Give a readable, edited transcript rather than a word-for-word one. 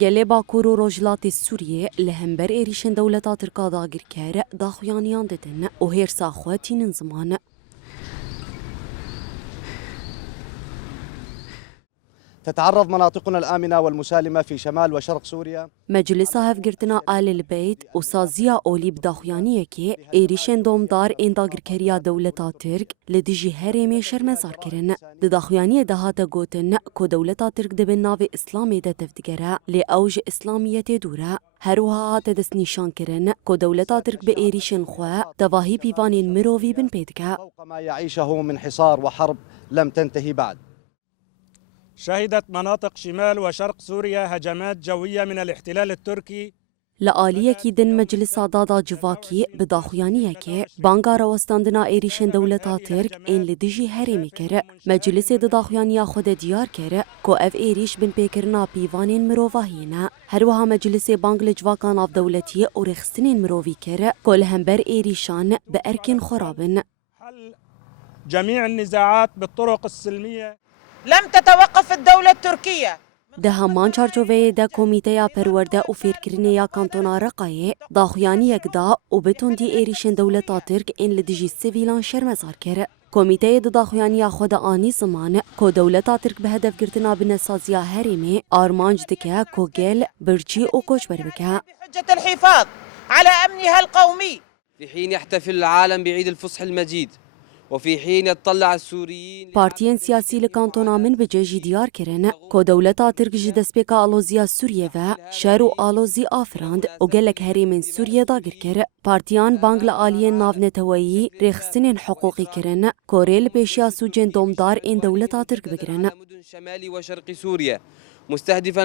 گله باکور و روجلات سوریه لهمبر ایریشن دولتا ترکا داگر کاره داخویانیان ددن و هیر ساخواتین زمان. تتعرض مناطقنا الآمنة والمسالمة في شمال وشرق سوريا. مجلس هفگرتنا آل البيت و سازیا اولی بداخویانیه که ایریشن دومدار این داگرکریا دولتا ترک لدیجی هرمی شرمزار کرن. داخویانیه دهات گوتن که دولتا ترک دبن ناو اسلامی ده تفدگره لی اوج اسلامیت دوره. هروها هات دست نشان کرن که دولتا ترک به ایریشن خواه دواهی پیوانین مرووی بن پیدکه. فوق ما يعيشه من حصار وحرب لم تنتهي بعد. شهدت مناطق شمال وشرق سوريا هجمات جوية من الاحتلال التركي. لآلیه کی دن مجلس دادا جواکی بداخویانیه که بانگا روستاندنا ایریشن دولتا ترک این لدیجی هرمی کره. مجلس داخویانیه خود دیار کره که اف ایریش بن پیکرنا پیوانین مروواهینه. هروها مجلس بانگ لجواکان اف دولتی و رخستنین مرووی کره که لهمبر ایریشان به ارکن خرابن. حل جميع النزاعات بالطرق السلمية. لم تتوقف الدولة التركية. ده همان چارچوبه ده کمیته پرورده و فیرکرینه کانتونا رقایه داخویانی دا و بتوندی ایریشن دولتا ترک این لدیجی سیویلان شرمزار کره. کمیته ده داخویانی خود آنی زمان که دولتا ترک به هدف گرتنا بنسازیا هریمی آرمانج دکه که گل برچی و کوچ بربکه. بحجة الحفاظ على أمنها القومي. في حين يحتفل العالم بعيد الفصح المجيد وفي حين يتطلع السوريين پارتیان سیاسی لکانتونا من به جهی دیار کرن که دولتا ترک جدسپیکا آلوزیا سوریه و شهر و آلوزی آفراند و گلک هریمن سوریه داگر کر. پارتیان بانگل آلیین ناو نتوایی رخصتین حقوقی کرن که ریل پیشیا سوجن دومدار این دولتا ترک بگرن. مدن شمالي وشرق سوريا مستهدفا